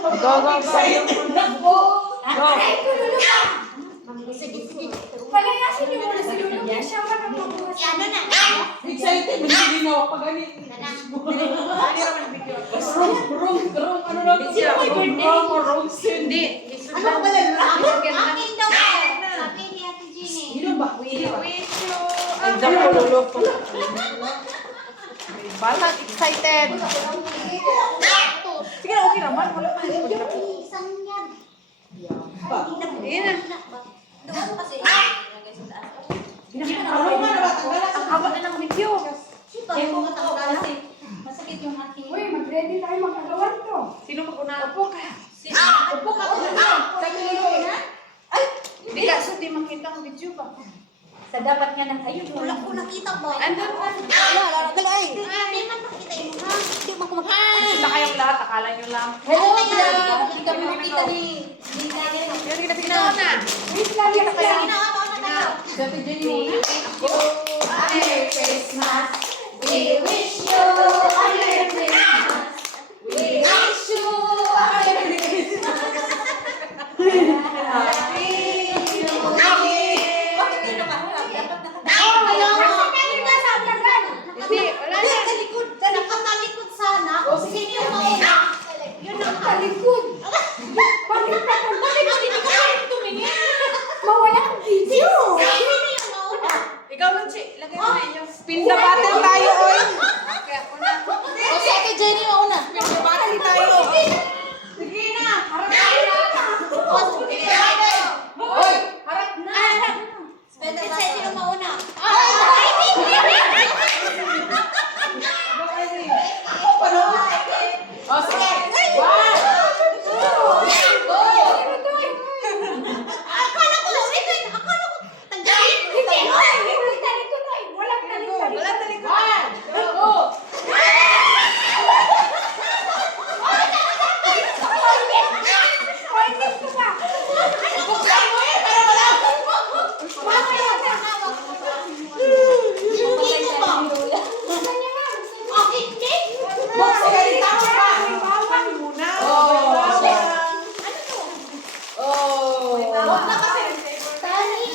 Go, go, go. Go. Sige, sige. Palayasin niyo muna si Lulu. Kaya siya man ang magbukas. Ano na? Excited, hindi ginawa pa ganit. Ano na ito? Wrong sin. Hindi. Ano ba lang? Akin daw. Sabi ni Ate Jeannie. Yun ba? Wish you. Ang dami lolo. Balat, excited. Sige na, okay naman. Wala pa. Isang yan. Ayan na. Doon kasi. Ang haba na ng video. Masakit yung aking. Uy, mag-ready tayo magkagawan to. Sino mag-una? Opo ka. Upo ka doon. Sabi ni Lolo na? Hindi ka, so di makita ang video ba? Sa dapat nga ng ayun. Wala ko nakita ba? Andun na. Hindi man makita yung ha. Hindi man ko makita. Sila kayong lahat, akala nyo lang. Hello, hindi kami makita ni Daddy. Sige na, sige na. Wait lang yan Sige kaya. na, ano na tayo? Si Ate Jenny muna. Merry Christmas. We wish you a Merry Christmas. We wish you a Merry Christmas. Happy New Year. Bakit hindi naman? Dapat Hindi, wala na. nakatalikod sana. Sino yung mauna? Yun ang Talikod. Bakit ka kung bakit mawala ang video? Sino yung mauna? Ikaw lang, Chi. Lagay mo na inyo. Spin the bottle tayo, oy. Okay, ako na. O si Ate Jenny mauna. Spin the bottle tayo. Sige na. Harap na. O, sige na. Hoy! Harap na. Sino yung mauna? O, sige. Akala ko, tanggalin. Hindi, walang talikod ay. Walang talikod. Wala talikod. Go! Oy, gusto ka. Hindi mo ba? Gusto niya nga. Oh, hindi. Box, sige, tama ka. Bawal muna. Oh. Ano to? Oh. Huwag na kasi. Tani.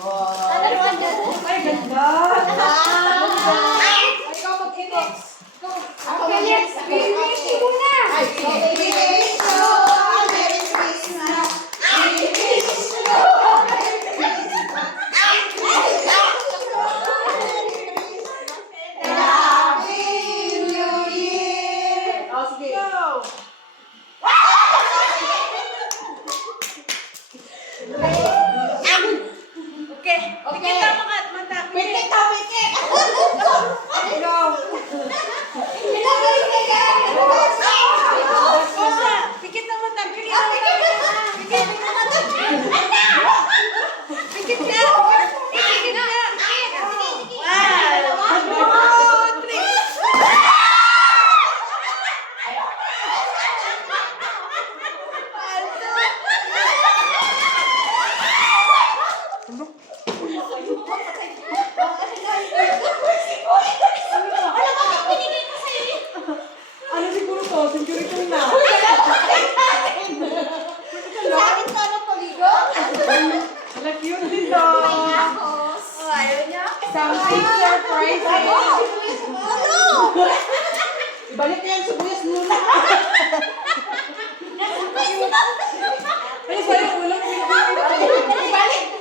Wow. Ano ang dito? Ay, ganda. Ikaw mag-inbox. Okay, let's be wish you muna. Ay, sige. We wish you a Merry Christmas. We wish you a Merry Christmas. And a Happy New Year. O, sige. Go. Okay. Pikit ka mga mata. Pikit ka, pikit. Go. Basta, pikit ang mata. Pikit ang mata. Pikit. Pikit na. Pikit na. One, two, three. Ano siguro to? Security na. Sakit ka na paligo? Wala cute din to. Ayaw niya. Something surprising. Ano? Ibalik ko yung sibuyas muna. Ay, sa'yo, ulang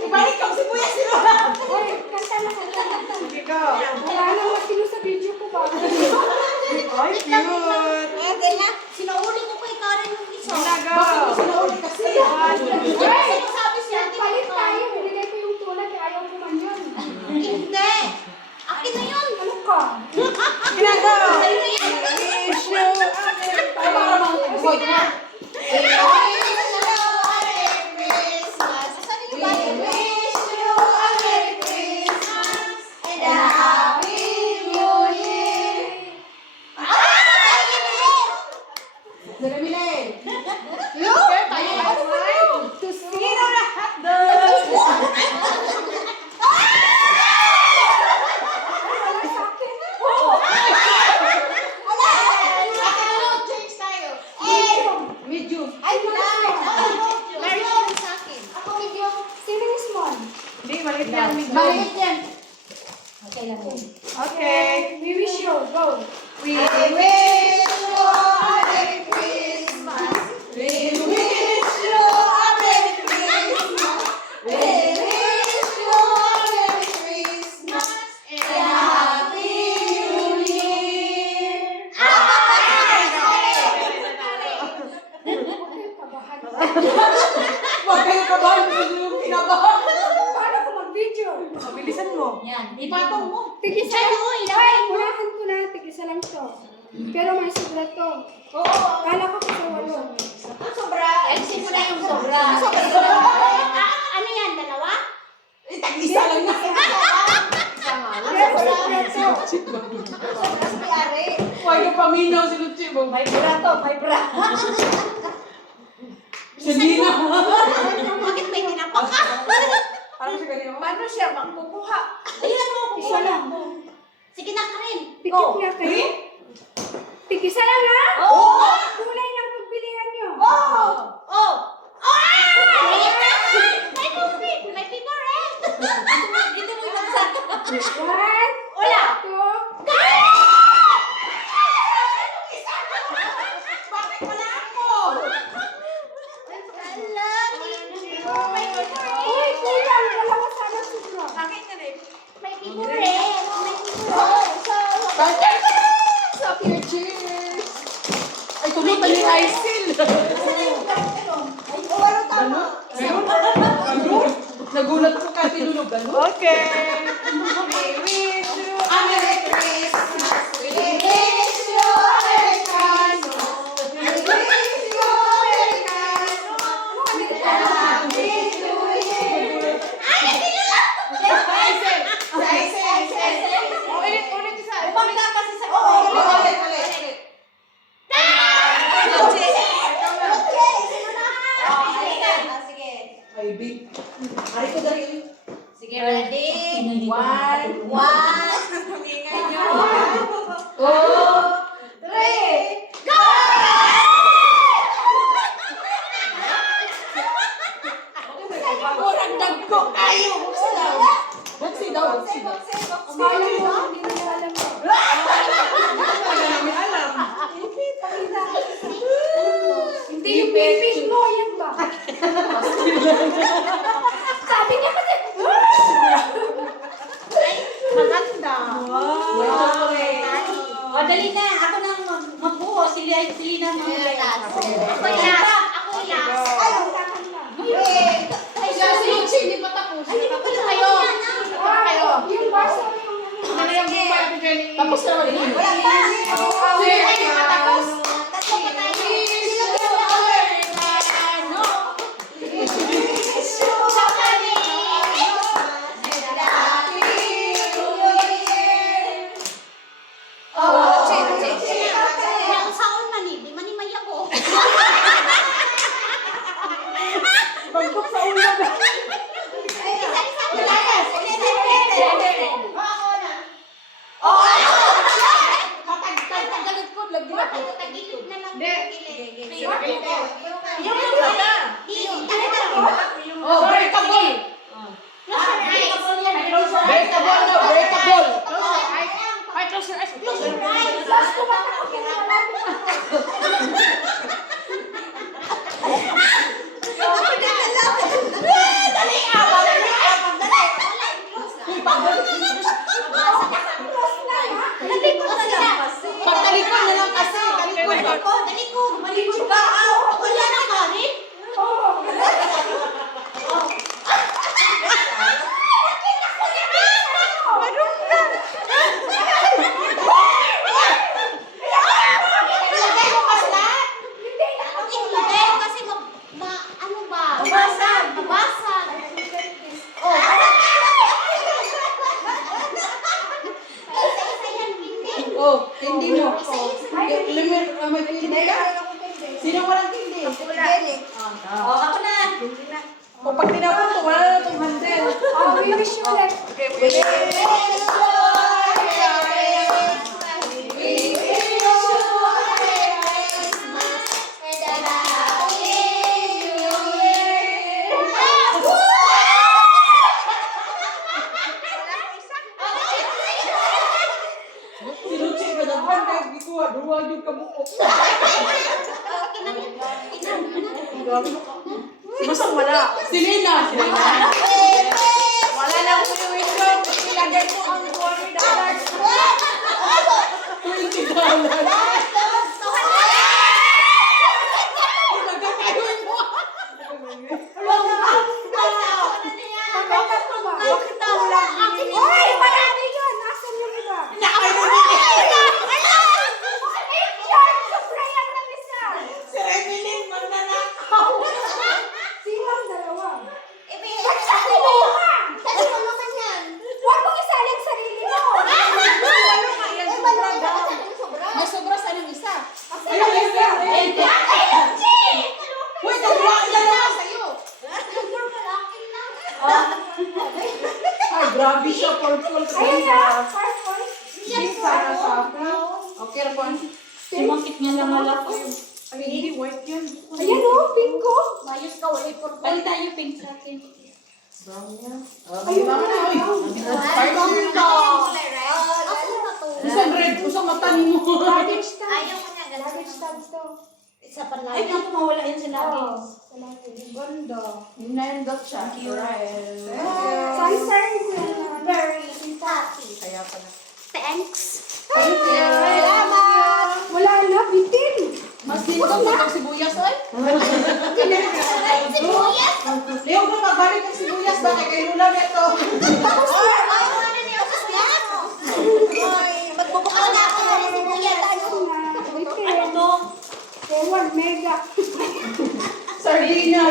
ibalik yung sibuyas muna. Uy, kanta na kanta. Sige, go. Wala nang matino sa video ko ba? Ay, cute. Pwede na. Sinauli ko kay Karen yung isa. Go. Bakit mo sinauli kasi? Sino sabi siya? Palit tayo. Binigay ko yung tulad. Ayaw ko man yun. Hindi. Akin na yun. Ano ka? Ginagawa. Sa'yo na yan. Wish you a Merry Christmas. Boy, na. We wish you a Merry Christmas. Saan yung balik? We wish you a Merry Christmas and a Happy New Year. Sila Milen. Tayo na. To see the Change tayo. Medium. Ay, large. Large sa akin. Ako medium. Sino yung small? Hindi, maliit yan. Maliit yan. Okay lang yun. Okay. We wish you. Go. We wish you a Merry Christmas. We wish you a Merry Christmas. We wish you a Merry Christmas and a Happy New Year. Kabahan. Huwag kayo kabahan. Huwag yung kinabahan. Paano ko mag-video? Bilisan mo. Yan. Ipatong mo. Tigisa lang. Ay, unahan ko na. Tigisa lang to. Pero may sobra to. Oo. Kala ko kasi walo. Ang sobra. Alisin mo na yung sobra. Ano yan? Dalawa? Isa lang na. Pero sobra to. Sobra sa may-ari. Huwag yung paminaw si Luchi. May bra to. May bra. Hindi na. Bakit may tinapak ka? Ano siya ganyan? Paano siya magkukuha? Ayun mo. Isa lang. Sige na, Karin. Pikit nga kayo. Tigisa lang ha? Oo. Kulay lang pagbilihan nyo. Oh! Oh! May tubig! May favorite! Dito mo yung bagsak. One. Wala. Two. Bakit wala ako? Ala, may favorite. Uy, kulang. Dalawa sana sobra. Akin na rin. May favorite. May favorite. Stop your cheers. Ay, tumutan yung ice cream. Ay, wala tama. Ganun? Nagulat ko ka, tinulog. Ganun? Okay. We wish you A Merry Christmas. We wish you a Merry Christmas. We wish you a Merry Christmas. And a Happy New Year. Ay, hindi nyo lang! Ulit isa. Bumangga kasi sa Ulit. Ay, big. Ari ko dari. Sige, ready? One. Ingay nyo. Two, three, go! Orang dagko kayo. Buksi daw. Buksi daw. Akala mo, hindi nila alam mo. Wala namin alam. Hindi yung pipin mo, yan ba? Sabi niya kasi, Maganda. Wow. O, dali na. Ako nang magbuo. Sila na mag-last. Ako last. Ako last. ay, ang takan na. Ay, si Lucy, hindi pa tapos. Ay, hindi pa pala kayo. Yung basa yung ano. Ano yung bumpay ko dyan? Tapos na naman yun. Wala pa. Sige. Ay, hindi pa tapos. Tatlo pa tayo. Sino ka na ano? Yung sound man eh, di manimay ako. Bagtok sa ulo na. Isa-isa ko lang. Ulit. Ako na. Matagtagalod ko, lagi na ko. Tagilid na lang. Hindi. Yung kata. Oh, breakable. Breakable yan. Breakable daw, breakable. Ay, close your eyes. Close your eyes. Bas ko ba ako? Dali, abang. Dali. Close na ha? Talikod na lang. Pagtalikod na lang kasi. Talikod. Talikod. Malikod ka. Wala na ka rin. Oo. Ilagay mo kasi lahat. Hindi na ako. Ilagay kasi ano ba? Mabasag. Mabasag. Oh. Isa-isa yan, hindi. Oh, hindi mo. Isa-isa. Limit, may hindi. Sino walang hindi? Oh, ako na. O pag tinapon to, wala na itong handle. Oh, we wish you ulit. Okay, we wish you. We wish you a Merry Christmas and a Basta wala. Si Lina. Wala lang wish ko. Ilagay mo ang $40. Nagkakayawin mo. Pagkakot ko ba? Bakit na wala? Hoy, marami yun! Nasaan yung iba? Sobra yan ng isa! Si Evelyn, magnanakaw. Sino ang dalawa? Ba't sabi mo ka? Kasi mo naman yan. Huwag mong isaling sarili mo! Walo nga yan, sobra daw. May sobra sa ng isa. Ayun, Uy, nagbuwaan na lang sa'yo. Ay, grabe siya. Purple. Ayun na! Purple. Pink para sa akin. Okay, Rapon. Sumakit niya lang malaki. Ay, hindi white yan. Ayan o, pink ko. Mayos ka, wala yung purple. Balik tayo pink sa akin. Brown yan. Ayun na. Usang red. Usang mata mo. Luggage tag. Ayaw mo niya, Luggage tags to. Isa pa lang. Ay, naku, mawala yan sa lagi. Oo. Sa luggage. Ganda. Nindot siya. Right. Sunshine ko yan. Very happy. Kaya pala. Thanks. Thank you. Salamat. Wala na, bitin. Mas lindong itong sibuyas, oy. Sibuyas. Leo, kung magbalik ang sibuyas, bakit kayo nula neto? Ay, ano niya sa sibuyas? Ay, magbubukas na ako ng sibuyas. Ito na, bitin. Ano to? Ewan, mega. Sardina.